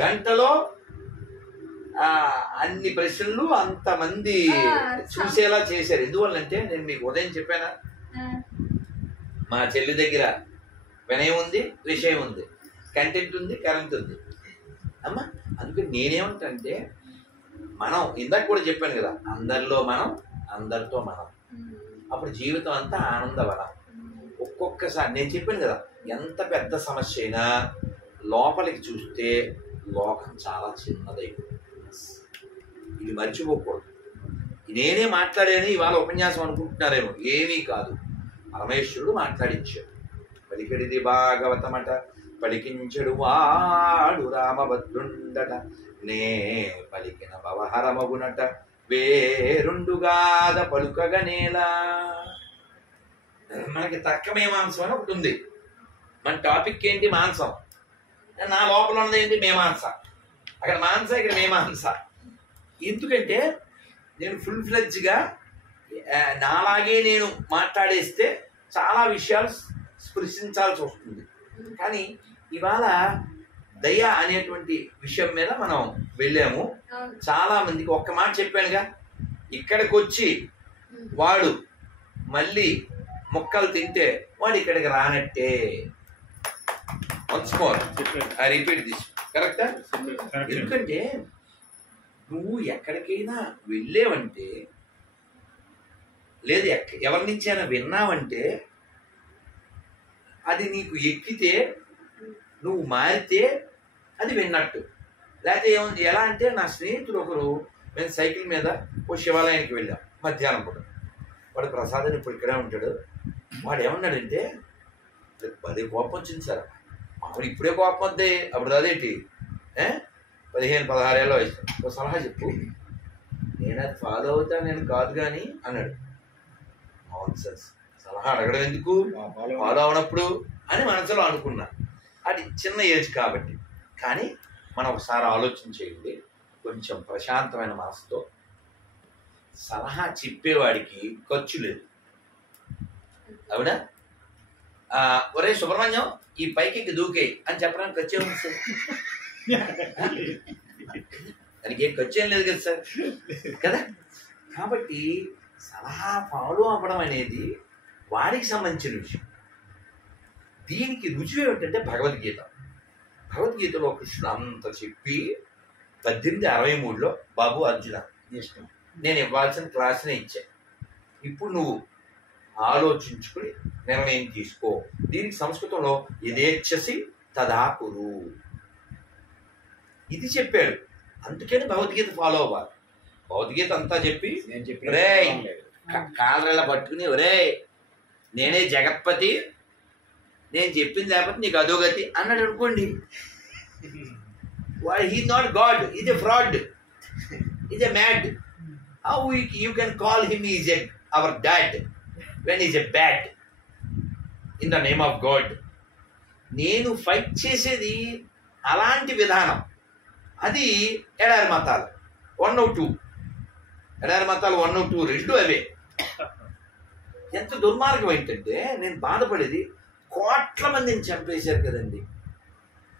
గంటలో అన్ని ప్రశ్నలు అంతమంది చూసేలా చేశారు. ఎందువల్లంటే నేను మీకు ఉదయం చెప్పానా, మా చెల్లి దగ్గర వినయం ఉంది, విషయం ఉంది, కంటెంట్ ఉంది, కరెంట్ ఉంది అమ్మా. అందుకని నేనేమంటే మనం ఇందాక కూడా చెప్పాను కదా, అందరిలో మనం, అందరితో మనం, అప్పుడు జీవితం అంతా ఆనందవనం. ఒక్కొక్కసారి నేను చెప్పాను కదా, ఎంత పెద్ద సమస్య అయినా లోపలికి చూస్తే లోకం చాలా చిన్నదైపోతుంది. ఇది మర్చిపోకూడదు. నేనే మాట్లాడాను ఇవాళ ఉపన్యాసం అనుకుంటున్నారేమో, ఏమీ కాదు, పరమేశ్వరుడు మాట్లాడించాడు. పలికెడిది భాగవతమట, పలికించడు వాడు రామభద్రుండట, నే పలికిన భవహరమగునట, వేరుండుగాద పలుకగనేలా. మనకి తర్కమీమాంసం అని ఒకటి ఉంది. మన టాపిక్ ఏంటి? మాంసం. నా లోపల ఉన్నది ఏంటి? మేమాంస. అక్కడ మాంస, ఇక్కడ మేమాంస. ఎందుకంటే నేను ఫుల్ ఫ్లెడ్జ్గా నాలాగే నేను మాట్లాడేస్తే చాలా విషయాలు స్పృశించాల్సి వస్తుంది. కానీ ఇవాళ దయ అనేటువంటి విషయం మీద మనం వెళ్ళాము. చాలా మందికి ఒక్క మాట చెప్పానుగా, ఇక్కడికి వచ్చి వాడు మళ్ళీ ముక్కలు తింటే వాడు ఇక్కడికి రానట్టే. Once more I repeat this, కరెక్టా? ఎందుకంటే నువ్వు ఎక్కడికైనా వెళ్ళేవంటే, లేదు ఎవరి నుంచి అయినా విన్నావంటే, అది నీకు ఎక్కితే నువ్వు మారితే అది విన్నట్టు. లేకపోతే ఏముంది, ఎలా అంటే నా స్నేహితుడు ఒకరు, మేము సైకిల్ మీద ఓ శివాలయానికి వెళ్ళాం మధ్యాహ్నం పూట. వాడు ప్రసాదం ఇప్పుడు ఇక్కడే ఉంటాడు. వాడు ఏమన్నాడంటే, అదే కోపం వచ్చింది సార్. అప్పుడు ఇప్పుడే కోపం వద్దే, అప్పుడు అదేంటి 15-16 ఏళ్ళ వయసు. ఒక సలహా చెప్పు. నేను అది ఫాలో అవుతా, నేను కాదు కానీ అన్నాడు. నాన్సెన్స్, సలహా అడగడం ఎందుకు, ఫాలో అవనప్పుడు అని మనసులో అనుకున్నా. అది చిన్న ఏజ్ కాబట్టి. కానీ మనం ఒకసారి ఆలోచన చేయండి, కొంచెం ప్రశాంతమైన మనసుతో. సలహా చెప్పేవాడికి ఖర్చు లేదు, అవునా? ఒరే సుబ్రహ్మణ్యం, ఈ పైకి దూకే అని చెప్పడానికి ఖర్చు ఏముంది సార్? దానికి ఏం ఖర్చు ఏం లేదు కదా సార్, కదా? కాబట్టి సలహా ఫాలో అవ్వడం అనేది వాడికి సంబంధించిన విషయం. దీనికి రుజువు ఏమిటంటే భగవద్గీత. భగవద్గీతలో కృష్ణుడు అంత చెప్పి 1863లో బాబు అర్జున ఇష్టం, నేను ఇవ్వాల్సిన క్లాస్నే ఇచ్చా, ఇప్పుడు నువ్వు ఆలోచించుకుని నిర్ణయం తీసుకో. దీనికి సంస్కృతంలో యథేచ్ఛసి తదా కురు, ఇది చెప్పాడు. అందుకని భగవద్గీత ఫాలో అవ్వాలి. భగవద్గీత అంతా చెప్పి ఒరే కాళ్ళ పట్టుకుని, ఒరే నేనే జగత్పతి, నేను చెప్పింది లేకపోతే నీకు అధోగతి అన్నాడు అనుకోండి, he not God, is a fraud, is a mad. How you can call him is our dad when is a bad in the name of God? నేను ఫైట్ చేసేది అలాంటి విధానం. అది ఎడారి మతాలు 102, ఎడారి మతాలు 102 రెండు అవే. ఎంత దుర్మార్గం ఏంటంటే, నేను బాధపడేది కోట్ల మందిని చంపేశారు కదండి.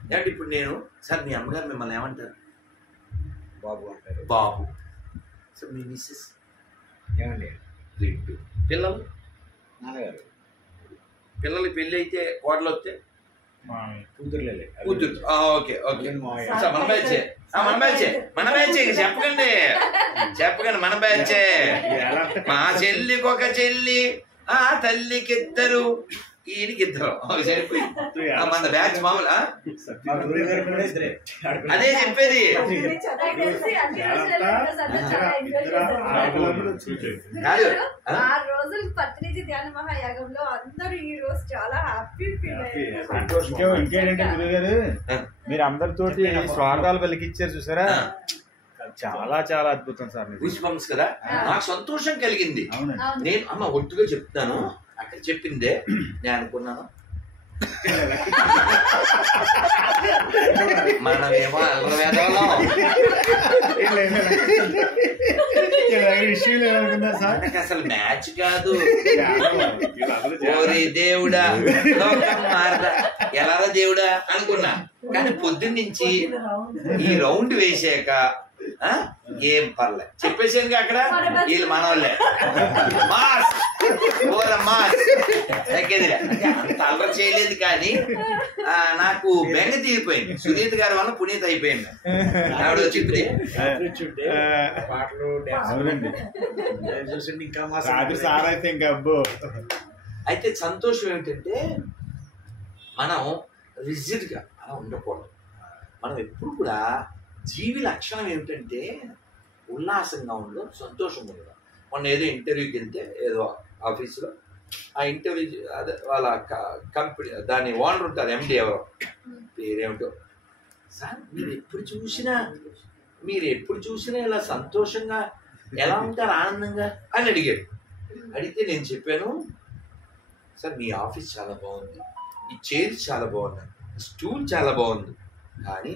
అంటే ఇప్పుడు నేను, సార్ మీ అమ్మగారు మిమ్మల్ని ఏమంటారు? బాబు అంటారు. బాబు. సార్ మీ మిస్సెస్ ఏమండి? రెండు పిల్లలు, నాన్నగారు. పిల్లలకి పెళ్ళి అయితే కోడలు వస్తే కూతురు. ఓకే ఓకే, మన బ్యాచే, మన బ్యాచే, మన బ్యాచే. చెప్పకండి మన బ్యాచే. మా చెల్లికి ఒక చెల్లి, ఆ తల్లికిద్దరు, ఈయనకిద్దరు, సరిపోయి మన బ్యాచ్ మామూలు. అదే చెప్పేది. ఇంకేంటంటే గురుగారు, మీరు అందరితోటి శ్లోకాలు పలికిచ్చారు చూసారా, చాలా చాలా అద్భుతం సార్. కదా, నాకు సంతోషం కలిగింది. నేను అమ్మ ఒట్టుగా చెప్తాను, అక్కడ చెప్పిందే నేను అనుకున్నాను. మనమేమో అల్లరవేదవలం. విషయం ఏమనుకున్నా సార్, మనకి అసలు మ్యాచ్ కాదు. ఓరి దేవుడా, లోకం మారదా, ఎలారా దేవుడా అనుకున్నా. కానీ పొద్దున్న నుంచి ఈ రౌండ్ వేసాక ఏం పర్లే, చెప్పేసాను అక్కడ వీళ్ళు మనోళ్ళే మాస్ మాస్ తగ్గేదిలే. అంత అల్లరి చేయలేదు కానీ నాకు బెంగ తీరిపోయింది. సునీత గారి వల్ల పునీత అయిపోయింది. ఆవిడ చెప్పింది సార్ అయితే ఇంకా అబ్బో. అయితే సంతోషం ఏమిటంటే మనం రిజిడ్గా అలా ఉండకూడదు. మనం ఎప్పుడు కూడా జీవి లక్షణం ఏమిటంటే ఉల్లాసంగా ఉండడం, సంతోషంగా ఉండడం. మొన్న ఏదో ఇంటర్వ్యూకి వెళ్తే ఏదో ఆఫీసులో ఆ ఇంటర్వ్యూ అదే వాళ్ళ కంపెనీ దాని ఓనర్ ఉంటారు, ఎండి ఎవరో పేరేమిటో, సార్ మీరు ఎప్పుడు చూసినా ఇలా సంతోషంగా ఎలా ఉంటారు, ఆనందంగా అని అడిగాడు. అడిగితే నేను చెప్పాను, సార్ మీ ఆఫీస్ చాలా బాగుంది, ఈ చైర్ చాలా బాగున్నాయి, స్టూల్ చాలా బాగుంది, కానీ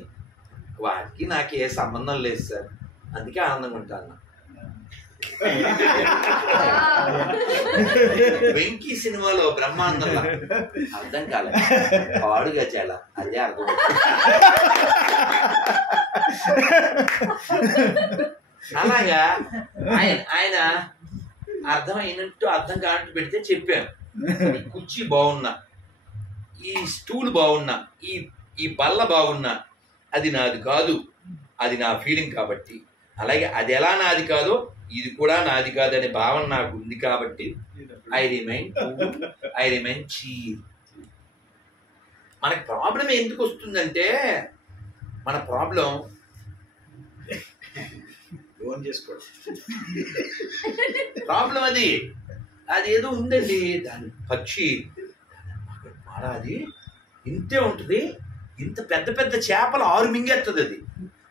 వాటికి నాకు ఏ సంబంధం లేదు సార్, అందుకే ఆనందంగా ఉంటాను. వెంకీ సినిమాలో బ్రహ్మాండంలా అర్థం కాలేదు, పాడుగా చాలా అదే అర్థం. అలాగా ఆయన అర్థమైనట్టు అర్థం కానట్టు పెడితే చెప్పాను, ఈ కుర్చీ బాగున్నా, ఈ స్టూల్ బాగున్నా, ఈ బల్ల బాగున్నా, అది నాది కాదు, అది నా ఫీలింగ్ కాబట్టి, అలాగే అది ఎలా నాది కాదో ఇది కూడా నాది కాదు అనే భావన నాకు ఉంది కాబట్టి ఐ రిమైన్ చీర్. మనకి ప్రాబ్లం ఎందుకు వస్తుందంటే, మన ప్రాబ్లం ప్రాబ్లం అది ఏదో ఉందండి, దాని పక్షి అది ఇంతే ఉంటుంది, ఇంత పెద్ద పెద్ద చేపలు 6 మింగేస్తుంది.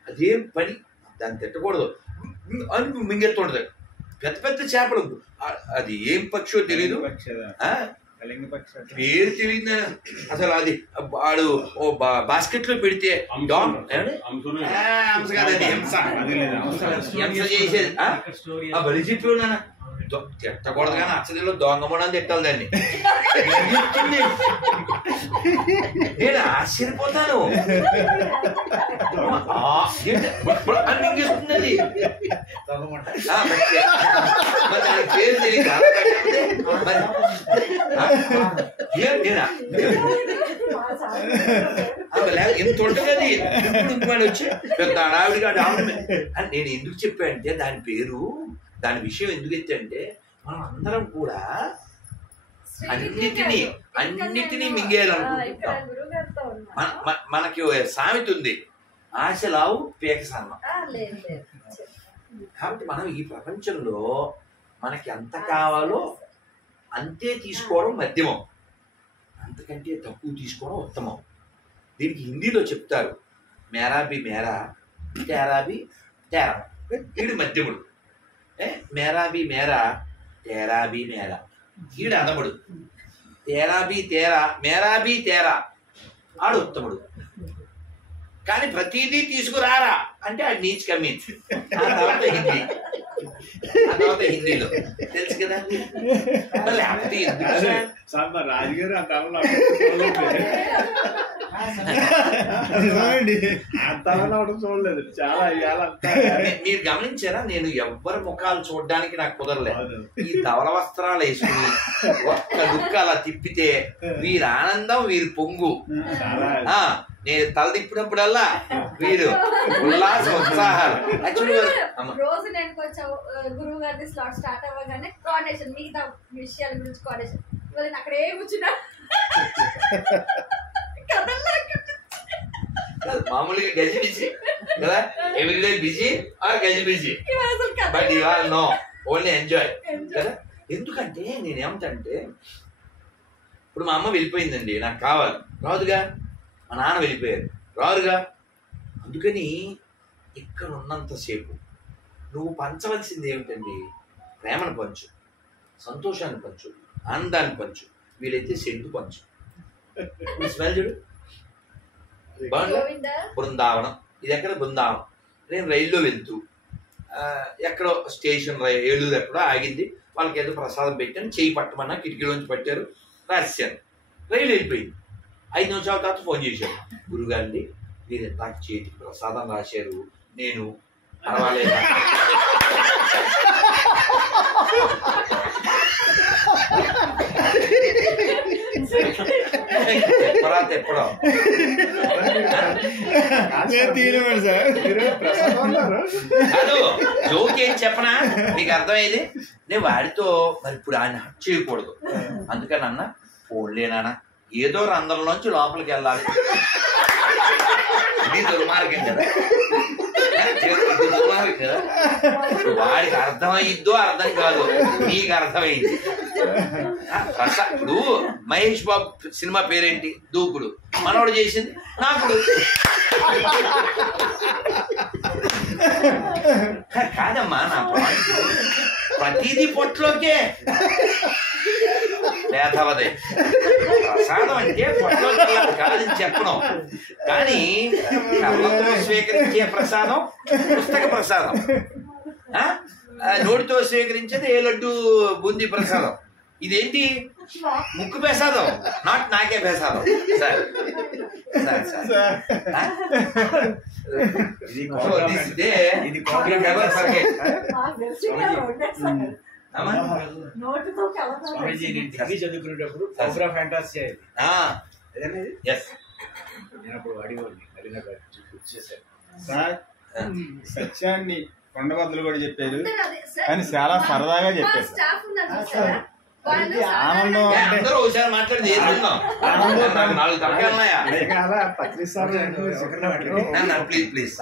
అదేం పని, దాన్ని తిట్టకూడదు అని మింగెత్తుంటది పెద్ద పెద్ద చేపలు. అది ఏం పక్షో తెలీదు, పేరు తెలియదు అసలు. అది వాడు ఓ బాస్కెట్ లో పెడితే హంస చేసేది బలి చెప్పి నాన్న, తిట్టకూడదు కానీ అచ్చదిలో దొంగమని తిట్టాలి దాన్ని. నేను ఆశ్చర్యపోతాను, అని మింగేస్తుంది అది. దాని పేరు తెలియదు ఎంత ఉంటుంది అది. ఇప్పుడు వచ్చి పెద్ద అడావిడిగా డామిన అని నేను ఎందుకు చెప్పానంటే, దాని పేరు దాని విషయం ఎందుకు ఎత్తంటే, మనం అందరం కూడా అన్నిటినీ మింగేయాలనుకుంటున్నాం. మనకి సామెత ఉంది, ఆశలావు పేక సన్నం. కాబట్టి మనం ఈ ప్రపంచంలో మనకి ఎంత కావాలో అంతే తీసుకోవడం మధ్యమం, అంతకంటే తక్కువ తీసుకోవడం ఉత్తమం. దీనికి హిందీలో చెప్తారు, మేరాబి మేరా తేరాబి తేరా. వీడు మధ్యముడు, మేరాబి మేరా తేరాబి మేరా. ఈడు అన్నముడు, తేరాబి తేరా మేరాబి తేరా, ఆడు ఉత్తముడు. కానీ ప్రతిదీ తీసుకురారా అంటే ఆడు నీచ్ కమ్మీ. ఆ తర్వాత హిందీలో తెలుసు కదా, లేకపోతే రాజుగారు చూడలేదు చాలా. మీరు గమనించారా, నేను ఎవ్వరి ముఖాలు చూడడానికి నాకు కుదరలేదు. ఈ ధవల వస్త్రాలు వేసుకుని ఒక్క దుక్క అలా తిప్పితే వీరి ఆనందం, వీరి పొంగు. నేను తల తిప్పినప్పుడల్లా వీరు ఉల్లాసం, ఉత్సాహాలు. రోజు నేను కొంచెం గురువు గారి స్లాట్ స్టార్ట్ అవ్వగానే కోఆర్డినేషన్, మిగతా విషయాల గురించి కోఆర్డినేషన్. ఇవాళ నేను అక్కడే కూర్చున్నా, మామూలుగా గజి బిజీ కదా, ఎవ్రీడే బిజీ ఆర్ గజి బిజీ, but you all know only enjoy కదా. ఎందుకంటే నేనేమంటే, ఇప్పుడు మా అమ్మ వెళ్ళిపోయిందండి, నాకు కావాలి, రాదుగా. మా నాన్న వెళ్ళిపోయారు, రారుగా. అందుకని ఇక్కడ ఉన్నంతసేపు నువ్వు పంచవలసింది ఏమిటండి, ప్రేమను పంచు, సంతోషాన్ని పంచు, ఆనందాన్ని పంచు, వీలైతే సెంటు పంచు. ఇప్పుడు స్మెల్ చూడు బాగుంది. గోవిందా బృందావనం. ఇది ఎక్కడ? బృందావనం. నేను రైల్లో వెళ్తూ ఎక్కడో స్టేషన్ ఏలూరు ఎక్కడో ఆగింది. వాళ్ళకి ఏదో ప్రసాదం పెట్టాను, చేయి పట్టమన్నా కిటికీలోంచి పట్టారు, రాశాను. రైలు వెళ్ళిపోయింది. 5 నిమిషాల తర్వాత ఫోన్ చేశాను, గురుగారిని మీరు నాకు చేతికి ప్రసాదం రాశారు, నేను పర్వాలేదు ఎప్పుడో కాదు జోక్ ఏం చెప్పనా మీకు అర్థమైంది. నేను వాడితో మరి ఇప్పుడు ఆయన హట్ చేయకూడదు, అందుకని అన్న పోలేనా ఏదో రంధ్రంలోంచి లోపలికి వెళ్ళాలి. ఇది దుర్మార్గం కదా, దుర్మార్గం కదా. వాడికి అర్థమైద్దో అర్థం కాదు, నీకు అర్థమైంది. ఇప్పుడు మహేష్ బాబు సినిమా పేరేంటి? దూకుడు. మనోడు చేసింది నాకుడు. కాదమ్మా నా పాయింట్, ప్రతిదీ పొట్లోకే లేతవదే. ప్రసాదం అంటే పొట్లోకి కాదని చెప్పడం, కానీ కళ్ళతో స్వీకరించే ప్రసాదం పుస్తక ప్రసాదం, నోటితో స్వీకరించేది ఏ లడ్డు బూందీ ప్రసాదం. ఇదేంటి? ముక్కు ప్రసాదం, నాట్ నాకే ప్రసాదం. సార్ చదువుకునేటప్పుడు నేనప్పుడు వాడివాడిని సార్ సత్యాన్ని కొండబద్దలు కూడా చెప్పారు, కానీ చాలా సరదాగా చెప్పారు. స్టాఫ్ ఉన్నారు చూసారా, ఆనందం అంటే అందరూ ఒకసారి మాట్లాడి నాలుగు తప్పకెళ్ళాయా? ప్లీజ్ ప్లీజ్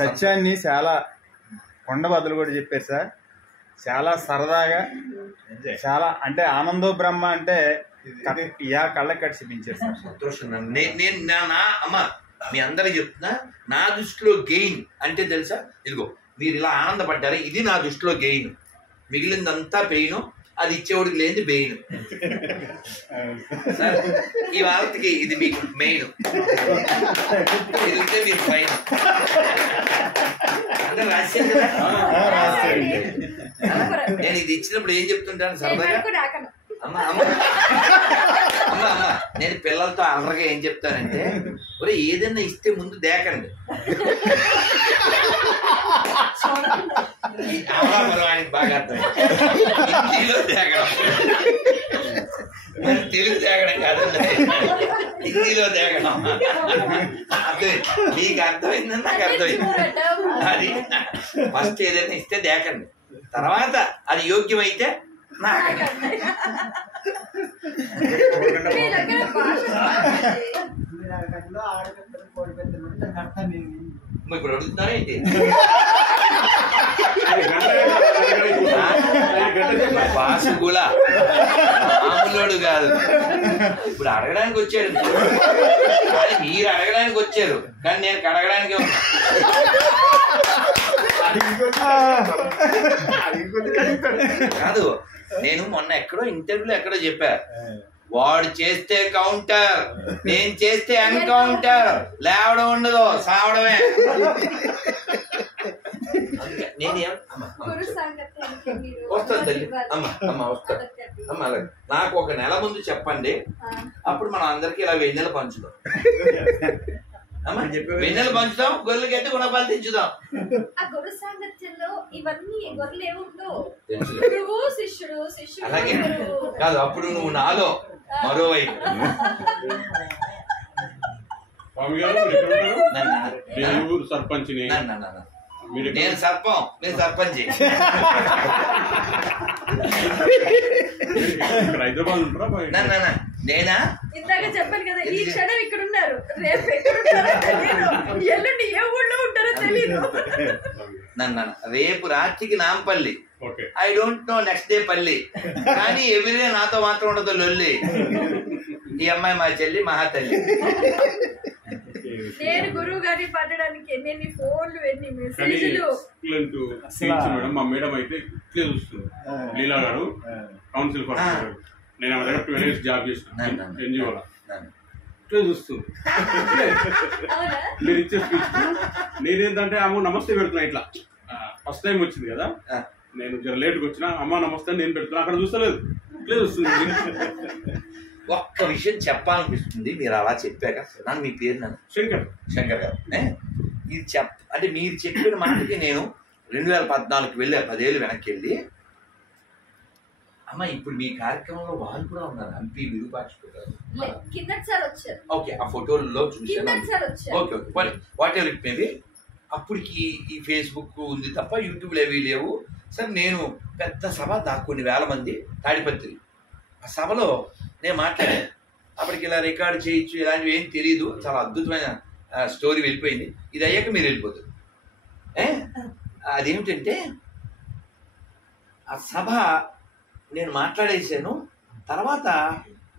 సత్యాన్ని చాలా కొండబద్దలు కూడా చెప్పారు సార్, చాలా సరదాగా, చాలా అంటే ఆనందో బ్రహ్మ అంటే కళ్ళకి కట్టి చూపించారు సార్. సంతోషం. నేను అమ్మ మీ అందరికి చెప్తున్నా, నా దృష్టిలో గెయిన్ అంటే తెలుసా? ఇదిగో మీరు ఇలా ఆనందపడ్డారు, ఇది నా దృష్టిలో గెయిన్. మిగిలిందంతా పెయిన్, అది ఇచ్చేవాడికి లేనిది బెయిన్. సార్ ఈ వార్తకి ఇది మీకు మెయిన్, ఇది ఉంటే మీకు ఫైన్. అందరూ రాశారు కదా. నేను ఇది ఇచ్చినప్పుడు ఏం చెప్తుంటాను సరదాగా, అమ్మ అమ్మ అమ్మ అమ్మ నేను పిల్లలతో అల్లరగా ఏం చెప్తానంటే, ఒరే ఏదైనా ఇస్తే ముందు దేకండి. ఆయనకి బాగా అర్థం, హిందీలో దేకడం, తెలుగు దేకడం కాదండి, హిందీలో దేకడం. అర్థమైంది మీకు? అర్థమైందని నాకు అర్థమైంది. అది ఫస్ట్ ఏదైనా ఇస్తే దేకండి, తర్వాత అది యోగ్యమైతే నాకండి. ఇప్పుడు అడుగుతున్నారా ఏంటి? బాసుగులా మామూలుడు కాదు. ఇప్పుడు అడగడానికి వచ్చాడు, కానీ మీరు అడగడానికి వచ్చారు, కానీ నేను కడగడానికి ఉన్నా. కాదు, నేను మొన్న ఎక్కడో ఇంటర్వ్యూలో ఎక్కడో చెప్పా, వాడు చేస్తే కౌంటర్, నేను చేస్తే ఎన్కౌంటర్. లేవడం ఉండదు, సావడమే. వస్తాను తల్లి, అమ్మ అమ్మ వస్తాను అమ్మ. అలాగే నాకు ఒక నెల ముందు చెప్పండి, అప్పుడు మనం అందరికి ఇలా వెన్నెల పంచుదాం. అమ్మ వెన్నెల పంచుదాం, గొర్రెలకి అయితే గుణపాలు తెచ్చుదాం. అలాగే కాదు, అప్పుడు నువ్వు నాలో మరోవైపు. సర్పంచ్ నేను సర్పం, నేను సర్పంచ్. హైదరాబాద్ నేనా? ఇందాక చెప్పాను కదా, ఈ క్షణం ఇక్కడ ఉన్నారు, రేపు ఎక్కడ ఉంటారో తెలియదు, ఎల్లుండి ఏ ఊళ్ళో ఉంటారో తెలియదు. రేపు రాత్రికి Nampally, I don't know next day పల్లి, కానీ ఎవ్రీడే నాతో మాత్రం ఉండదు లొల్లి. ఈ అమ్మాయి మా చెల్లి, మహా తల్లి. నేను గురువు గారిని పట్టడానికి ఎన్ని ఫోన్లు, ఎన్ని మెసేజ్లు. మేడం మా మేడం అయితే ఇట్లే చూస్తుంది, లీలా గారు కౌన్సిల్ ఫర్ నేను ఆమె దగ్గర 2 years జాబ్ చేసిన ఎన్జిఓలో నన్ను. ఇట్లా చూస్తుంది అవునా? మీరు ఇచ్చే స్పీచ్ నేనేంటంటే ఆమె నమస్తే పెడుతున్నా ఇట్లా ఫస్ట్ టైం వచ్చింది కదా ఆ. నేను జర లేట్గా వచ్చిన అమ్మ నమస్తే అని నేను పెడుతున్నా అక్కడ చూస్తలేదు ఇట్లే చూస్తుంది ఒక్క విషయం చెప్పాలనిపిస్తుంది మీరు అలా చెప్పాక. నన్ను మీ పేరు నన్ను శంకర్ శంకర్ గారు. ఇది అంటే మీరు చెప్పిన మాటకి నేను 2014 వెళ్ళా, 10 ఏళ్ళు వెనక్కి వెళ్ళి అమ్మ ఇప్పుడు మీ కార్యక్రమంలో వాళ్ళు కూడా ఉన్నారు. హంపి విరూపాక్ష గారు. కిందటి సార్ వచ్చారు. ఓకే, ఆ ఫోటోల్లో చూసాను. కిందటి సార్ వచ్చారు. Okay okay what ever it maybe. అప్పటికి ఈ ఫేస్బుక్ ఉంది తప్ప యూట్యూబ్లు ఏవి లేవు. సార్ నేను పెద్ద సభ కొన్ని వేల మంది తాడిపత్రి, ఆ సభలో నేను మాట్లాడాను. అప్పటికి ఇలా రికార్డు చేయొచ్చు ఇలాంటివి ఏం తెలియదు. చాలా అద్భుతమైన స్టోరీ వెళ్ళిపోయింది. ఇది అయ్యాక మీరు వెళ్ళిపోతారు. అదేమిటంటే ఆ సభ నేను మాట్లాడేసాను. తర్వాత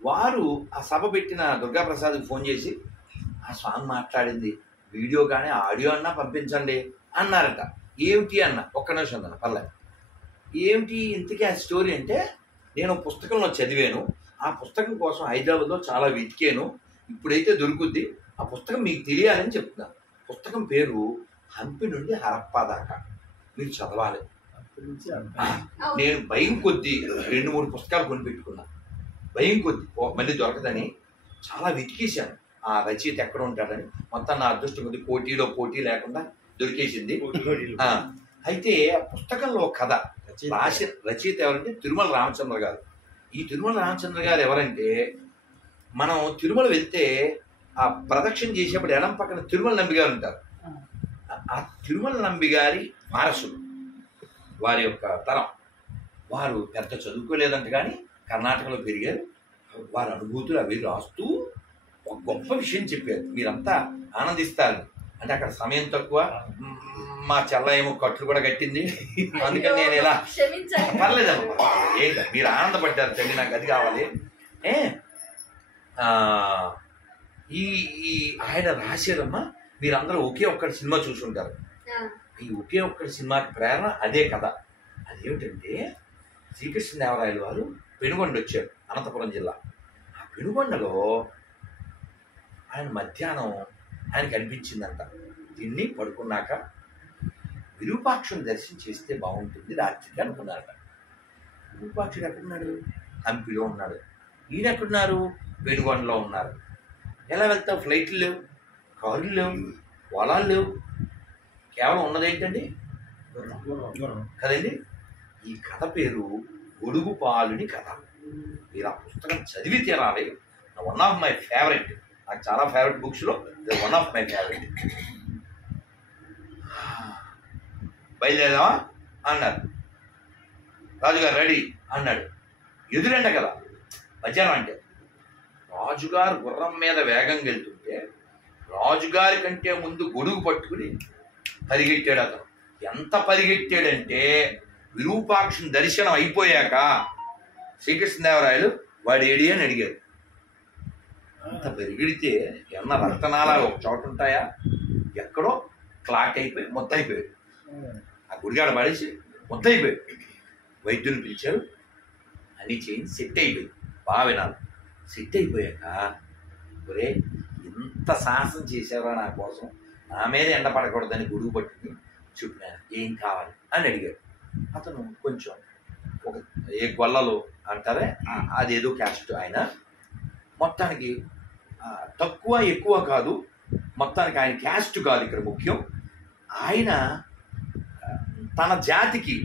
వారు ఆ సభ పెట్టిన దుర్గాప్రసాద్కి ఫోన్ చేసి ఆ స్వామి మాట్లాడింది వీడియో కానీ ఆడియో అన్నా పంపించండి అన్నారట. ఏమిటి అన్న, ఒక్క నిమిషం అన్న పర్లేదు. ఏమిటి ఇంతకీ ఆ స్టోరీ అంటే, నేను పుస్తకంలో చదివాను. ఆ పుస్తకం కోసం హైదరాబాద్లో చాలా వెతికాను. ఇప్పుడైతే దొరుకుద్ది. ఆ పుస్తకం మీకు తెలియాలని చెప్తున్నాను. పుస్తకం పేరు హంపి నుండి హరప్పా దాకా. మీరు చదవాలి. నేను భయం కొద్దీ 2-3 పుస్తకాలు కొనిపెట్టుకున్నా. భయం కొద్దీ మళ్ళీ దొరకదని చాలా వెతికేశాను. ఆ రచయిత ఎక్కడ ఉంటాడని. మొత్తం నా అదృష్టం కొద్ది పోటీ లేకుండా దొరికేసింది. అయితే ఆ పుస్తకంలో కథ రచయిత ఎవరంటే తిరుమల రామచంద్ర గారు. ఈ తిరుమల రామచంద్ర గారు ఎవరంటే, మనం తిరుమల వెళ్తే ఆ ప్రదక్షిణ చేసేప్పుడు ఎడం పక్కన తిరుమల నంబి గారు ఉంటారు. ఆ తిరుమల నంబి గారి వారసులు, వారి యొక్క తరం. వారు పెద్ద చదువుకోలేదంట కానీ కర్ణాటకలో పెరిగారు. వారి అనుభూతులు అవి రాస్తూ ఒక గొప్ప విషయం చెప్పారు. మీరంతా ఆనందిస్తారు. అంటే అక్కడ సమయం తక్కువ, మా చెల్ల ఏమో కట్లు కూడా కట్టింది, అందుకని నేను ఇలా పర్లేదమ్మా ఏంట మీరు ఆనందపడ్డారు తల్లి, నాకు అది కావాలి. ఈ ఆయన రాశారమ్మా. మీరందరూ ఒకే ఒక్కటి సినిమా చూసుంటారు. ఈ ఒకే ఒక్కటి సినిమాకి ప్రేరణ అదే కథ. అదేమిటంటే, శ్రీకృష్ణదేవరాయలు వారు పెనుగొండ వచ్చారు, అనంతపురం జిల్లా. ఆ పెనుగొండలో ఆయన మధ్యాహ్నం ఆయనకు అనిపించిందంట, తిని పడుకున్నాక విరూపాక్షుని దర్శనం చేస్తే బాగుంటుంది రాత్రికి అనుకున్నారట. విరూపాక్షుడు ఎక్కడున్నాడు? హంపిలో ఉన్నాడు. ఈయన ఎక్కడున్నారు? పెనుగొండలో ఉన్నారు. ఎలా వెళ్తావు? ఫ్లైట్లు లేవు, కార్లు లేవు, పొలాలు లేవు. కేవలం ఉన్నదేంటండి కదండి. ఈ కథ పేరు గొడుగు పాలుని కథ. మీరు ఆ పుస్తకం చదివి తీరాలి. One of my favourite. నాకు చాలా ఫేవరెట్ బుక్స్లో వన్ ఆఫ్ మై ఫేవరెట్. బయలుదేరావా అన్నారు. రాజుగారు రెడీ అన్నాడు. ఎదురంట కదా మధ్యాహ్నం. అంటే రాజుగారు గుర్రం మీద వేగంగా వెళ్తుంటే రాజుగారి కంటే ముందు గొడుగు పట్టుకుని పరిగెట్టాడు అతను. ఎంత పరిగెట్టాడంటే, విరూపాక్షుని దర్శనం అయిపోయాక శ్రీకృష్ణదేవరాయలు వాడు ఏడి అని అడిగారు. అంత పరిగెడితే ఏమన్నా రక్తనాళాలు ఒక చోట ఉంటాయా? ఎక్కడో క్లాట్ అయిపోయి మొత్తం అయిపోయాడు. ఆ గుడిగాడ పడేసి మొత్తం అయిపోయాడు. వైద్యుని పిలిచారు, అన్నీ చేయించి సెట్ అయిపోయింది. బాగా వినాలి. సెట్ అయిపోయాక, ఒరే ఇంత సాహసం చేశారా నా కోసం, నా మీద ఎండ పడకూడదని గొడుగు పట్టుకుని చెప్పినాను, ఏం కావాలి అని అడిగాడు. అతను కొంచెం ఒక ఏ గొల్లలు అంటారే అదేదో క్యాస్ట్. ఆయన మొత్తానికి తక్కువ ఎక్కువ కాదు, మొత్తానికి ఆయన క్యాస్ట్ కాదు ఇక్కడ ముఖ్యం. ఆయన తన జాతికి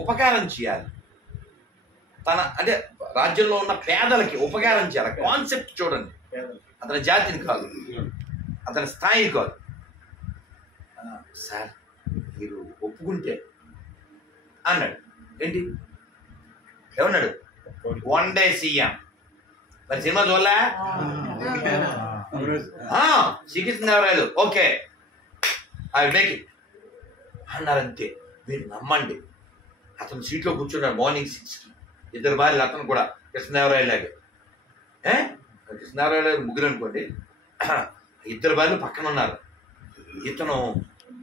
ఉపకారం చేయాలి. అంటే రాజ్యంలో ఉన్న పేదలకి ఉపకారం చేయాలి. కాన్సెప్ట్ చూడండి. అతని జాతిని కాదు, అతని స్థాయి కాదు. సార్ మీరు ఒప్పుకుంటే అన్నాడు. ఏంటి ఏమన్నాడు? 1 day సీఎం. మరి సినిమా చూడలే? Srikrishnadevarayalu okay I make it అన్నారంతే. మీరు నమ్మండి, అతను సీట్లో కూర్చున్నాడు మార్నింగ్ 6కి. 2 భార్యలు అతను కూడా కృష్ణదేవరాయలు లాగే. కృష్ణదేవరాయలు ముగ్గురు అనుకోండి, 2 భార్యలు పక్కన ఉన్నారు. ఇతను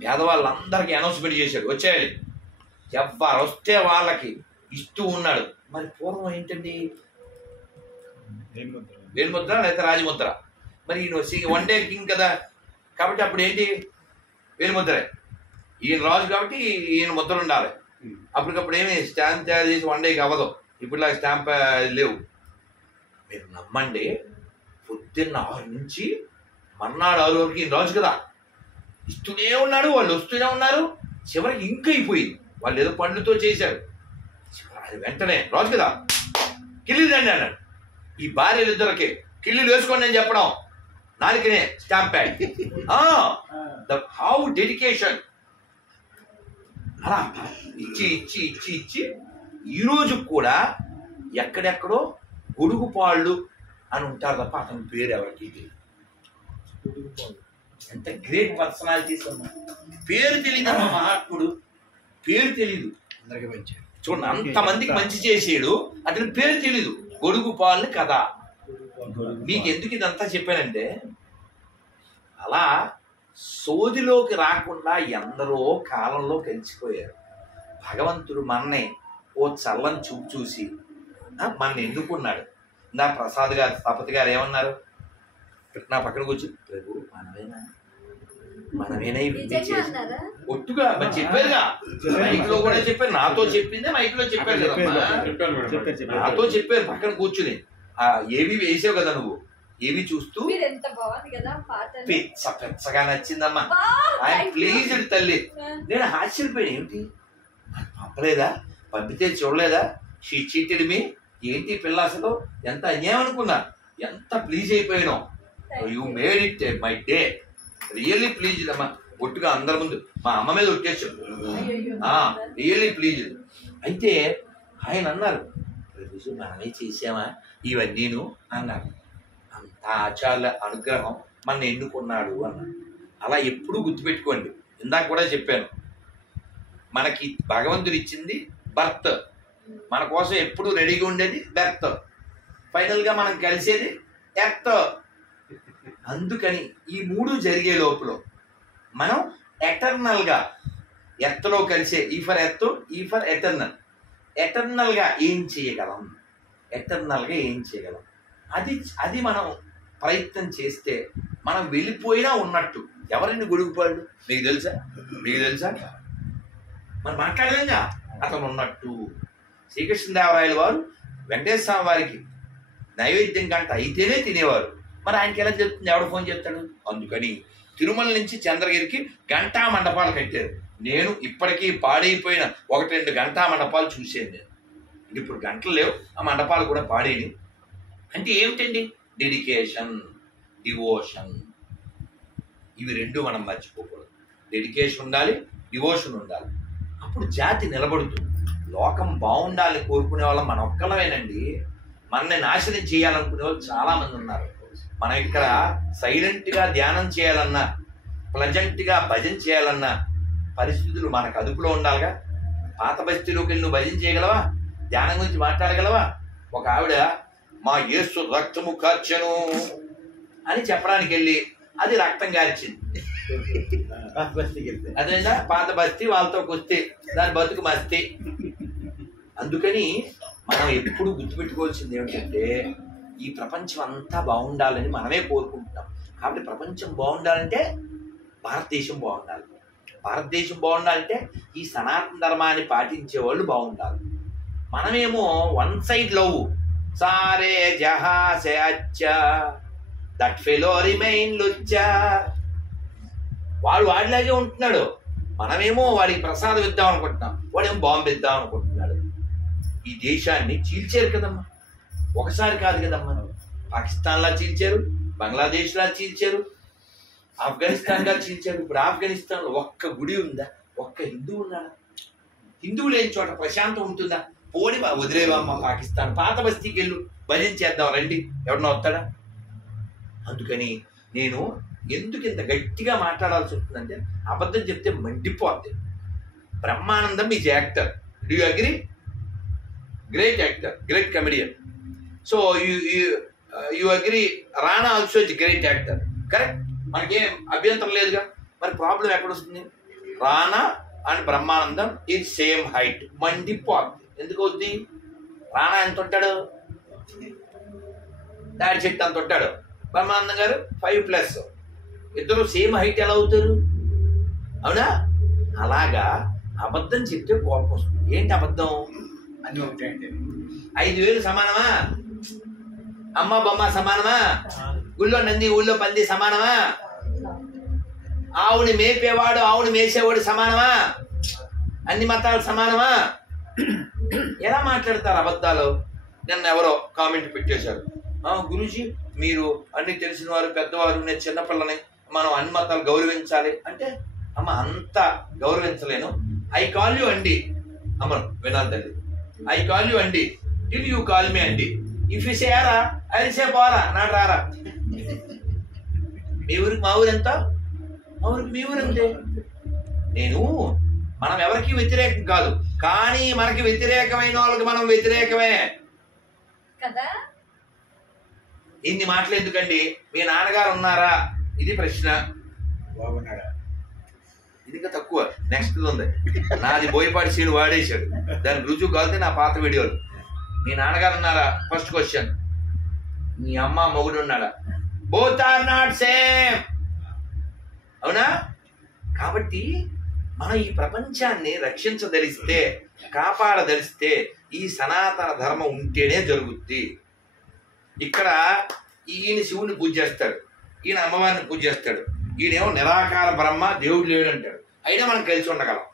పేదవాళ్ళందరికీ అనౌన్స్మెంట్ చేశాడు, వచ్చేయాలి, ఎవరు వస్తే వాళ్ళకి ఇస్తూ ఉన్నాడు. మరి పూర్వం ఏంటండి, వేలిముద్ర లేదా రాజముద్ర. మరి ఈయన వన్ డే కింగ్ కదా, కాబట్టి అప్పుడు ఏంటి వేలిముద్రే. ఈయన రాజు కాబట్టి ఈయన ముద్ర ఉండాలి. అప్పటికప్పుడు ఏమి స్టాంప్ తయారు చేసి వన్ డేకి అవ్వదు. ఇప్పుడులా స్టాంప్ లేవు. మీరు నమ్మండి, పొద్దున్న 6 నుంచి మర్నాడు 6 వరకు ఈయన రాజు కదా, ఇస్తూనే ఉన్నాడు, వాళ్ళు వస్తూనే ఉన్నారు. చివరికి ఇంకా అయిపోయింది. వాళ్ళు ఏదో పండ్లతో చేశారు. అది వెంటనే రాజు కదా కిల్లీలు రండి అన్నాడు. ఈ భార్యలిద్దరికి కిల్లీలు వేసుకోండి అని చెప్పడం, నాలుకనే స్టాంప్ ప్యాడ్. How dedication. అలా ఇచ్చి ఇచ్చి ఇచ్చి ఇచ్చి ఈరోజు కూడా ఎక్కడెక్కడో గొడుగు పాళ్ళు అని ఉంటారు తప్ప అతని పేరు ఎవరికి తెలియదు. ఎంత గ్రేట్ పర్సనాలిటీస్ అమ్మా. పేరు తెలియదమ్మా మహాత్ముడు, పేరు తెలీదు. అందరికీ మంచి చూడండి, అంతమందికి మంచి చేసాడు, అతని పేరు తెలీదు. గొడుగు పాలని కదా. మీకు ఎందుకు ఇదంతా చెప్పానంటే, అలా సోదిలోకి రాకుండా ఎందరో కాలంలో కలిసిపోయారు. భగవంతుడు మన్నే ఓ చల్లని చూపు చూసి మన ఎన్నుకున్నాడు. నా ప్రసాద్ గారు స్థపతి గారు ఏమన్నారు, నా పక్కన కూర్చొని, ప్రభు మనమేనా ఒట్టుగా మరి చెప్పారుగా, మైక్ లో కూడా చెప్పారు, నాతో చెప్పిందే మైక్ లో చెప్పారు కదమ్మా, నాతో చెప్పారు పక్కన కూర్చుని. ఏవి వేసావు కదా నువ్వు, ఏవి చూస్తూ పెచ్చగా నచ్చిందమ్మా. ఆయన ప్లీజ్డ్ తల్లి. నేను ఆశ్చర్యపోయాను, ఏమిటి పంపలేదా, పంపితే చూడలేదా, షీ చీటెడ్ మీ, ఏంటి పిల్ల అసలు ఎంత అన్యాయం అనుకున్నా, ఎంత ప్లీజ్ అయిపోయాను. You made it my day, really pleased అమ్మా. ఒట్టుగా అందరి ముందు మా అమ్మ మీద ఒట్టేసాడు, రియల్లీ ప్లీజ్డ్. అయితే ఆయన అన్నారు, మనమే చేసామా ఇవన్నీను అన్నారు. అంత ఆచార్య అనుగ్రహం మన ఎన్నుకున్నాడు అన్నాడు. అలా ఎప్పుడూ గుర్తుపెట్టుకోండి. ఇందాక కూడా చెప్పాను, మనకి భగవంతుడు ఇచ్చింది బర్త్, మన కోసం ఎప్పుడు రెడీగా ఉండేది బెర్త్, ఫైనల్గా మనం కలిసేది ఎర్త్. అందుకని ఈ 3 జరిగే లోపల మనం ఎటర్నల్గా ఎర్త్లో కలిసే, ఈ ఫర్ ఎర్త్, ఈ ఫర్ ఎటర్నల్, ఎటర్నల్గా ఏం చేయగలం, ఎటర్నల్గా ఏం చేయగలం, అది మనం ప్రయత్నం చేస్తే మనం వెళ్ళిపోయినా ఉన్నట్టు. ఎవరిని గొడుగుపాడు మీకు తెలుసా, మీకు తెలుసా, మనం మాట్లాడలేంగా, అతను ఉన్నట్టు. శ్రీకృష్ణదేవరాయల వారు వెంకటేశ్వర స్వామి వారికి నైవేద్యం గంట అయితేనే తినేవారు. మరి ఆయనకి ఎలా చెప్తుంది, ఎవడు ఫోన్ చేస్తాడు. అందుకని తిరుమల నుంచి చంద్రగిరికి గంటా మండపాలు కట్టారు. నేను ఇప్పటికీ పాడైపోయిన 1-2 గంటా మండపాలు చూసాను నేను. ఇప్పుడు గంటలు లేవు, ఆ మండపాలు కూడా పాడేది. అంటే ఏమిటండి, డెడికేషన్, డివోషన్, ఇవి 2 మనం మర్చిపోకూడదు. డెడికేషన్ ఉండాలి, డివోషన్ ఉండాలి. అప్పుడు జాతి నిలబడుతుంది. లోకం బాగుండాలని కోరుకునే వాళ్ళం మన ఒక్కలమేనండి. మనల్ని నాశనం చేయాలనుకునే వాళ్ళు చాలా మంది ఉన్నారు. మనం ఇక్కడ సైలెంట్గా ధ్యానం చేయాలన్నా, ప్లజెంట్గా భజన చేయాలన్నా పరిస్థితులు మనకు అదుపులో ఉండాలిగా. పాత బస్తీలోకి వెళ్ళి నువ్వు భజన చేయగలవా, ధ్యానం గురించి మాట్లాడగలవా? ఒక ఆవిడ మా యేసు రక్తము కార్చెను అని చెప్పడానికి వెళ్ళి అది రక్తం కార్చింది. అదేనా పాత బస్తీ, వాళ్ళతో కుస్తీ, దాని బతుకు మస్తీ. అందుకని మనం ఎప్పుడు గుర్తుపెట్టుకోవాల్సింది ఏమిటంటే, ఈ ప్రపంచం అంతా బాగుండాలని మనమే కోరుకుంటున్నాం. కాబట్టి ప్రపంచం బాగుండాలంటే భారతదేశం బాగుండాలి. భారతదేశం బాగుండాలంటే ఈ సనాతన ధర్మాన్ని పాటించే వాళ్ళు బాగుండాలి. మనమేమో వన్ సైడ్ లవ్, సారే జహా సే అచ్చా దట్ ఫెలో రిమైన్ లుచ్చా, వాడు వాడిలాగే ఉంటున్నాడు. మనమేమో వాడికి ప్రసాదం ఇద్దాం అనుకుంటున్నాం, వాడేమో బాంబు ఇద్దాం అనుకుంటున్నాడు. ఈ దేశాన్ని చీల్చారు కదమ్మా, ఒకసారి కాదు కదమ్మా. పాకిస్తాన్లా చీల్చారు, బంగ్లాదేశ్లా చీల్చారు, ఆఫ్ఘనిస్తాన్గా చీల్చారు. ఇప్పుడు ఆఫ్ఘనిస్తాన్లో ఒక్క గుడి ఉందా, ఒక్క హిందువు ఉన్నాడా? హిందువు లేని చోట ప్రశాంతం ఉంటుందా? పోని వదిలేవమ్మ పాకిస్తాన్, పాత బస్తీకి వెళ్ళు, భజన చేద్దాం రండి, ఎవడన్నా వస్తాడా? అందుకని నేను ఎందుకు ఇంత గట్టిగా మాట్లాడాల్సి వస్తుందంటే, అబద్ధం చెప్తే మండిపోద్ది. Brahmanandam is actor, do you agree? Great actor, great comedian. So you agree Rana also is great actor, correct? మనకేం అభ్యంతరం లేదుగా. మరి ప్రాబ్లం ఎక్కడ వస్తుంది? Rana and Brahmanandam is same height, మండిపోద్ది. ఎందుకు అవుద్ది? రానా ఎంత ఉంటాడు? డాడీ చెట్టు అంత ఉంటాడు, బ్రహ్మానందం గారు 5+. ఇద్దరు సేమ్ హైట్ ఎలా అవుతారు? అవునా? అలాగా అబద్ధం చెప్తే కోపం వస్తుంది. ఏంటి అబద్ధం? అన్నీ ఒకటే అంటే 5,000 సమానమా? అమ్మ బొమ్మ సమానమా? గుళ్ళో నంది ఊళ్ళో పంది సమానమా? ఆవుని మేపేవాడు ఆవుని మేసేవాడు సమానమా? అన్ని మతాలు సమానమా? ఎలా మాట్లాడతారు అబద్ధాలు? నిన్న ఎవరో కామెంట్ పెట్టేశారు, గురూజీ మీరు అన్ని తెలిసిన వారు పెద్దవారు, నేను చిన్నపిల్లని, మనం అన్ని మతాలు గౌరవించాలి అంటే, అమ్మ అంత గౌరవించలేను. ఐ కాల్ యూ అండి. అమ్మను వినాలి తల్లి. ఐ కాల్ యూ అండి టిల్ యూ కాల్ మీ అండి. ఇఫ్ యూ సేరా ఐ సే పోరా, నాడు రారా. మీ ఊరికి మా ఊరు ఎంత, మా ఊరికి మీ ఊరు అంతే. మనం ఎవరికి వ్యతిరేకం కాదు, కానీ మనకి వ్యతిరేకమైన వాళ్ళకి మనం వ్యతిరేకమే కదా. ఇన్ని మాటలు ఎందుకండి? మీ నాన్నగారు ఉన్నారా? ఇది ప్రశ్న. బాగున్నాడా? ఇది ఇంకా తక్కువ. నెక్స్ట్ ఉంది, నాది బోయపాటి సీన్ వాడేశాడు, దానికి రుజువు కాదు నా పాత వీడియోలు. మీ నాన్నగారు ఉన్నారా? First question. మీ అమ్మ మొగుడు ఉన్నాడా? Both are not same. అవునా? కాబట్టి మనం ఈ ప్రపంచాన్ని రక్షించదలిస్తే, కాపాడదలిస్తే ఈ సనాతన ధర్మం ఉంటేనే జరుగుద్ది. ఇక్కడ ఈయన శివుని పూజ చేస్తాడు, ఈయన అమ్మవారిని పూజ చేస్తాడు, ఈయనేమో నిరాకార బ్రహ్మ, దేవుడు లేడు అంటాడు. అయినా మనం కలిసి ఉండగలం.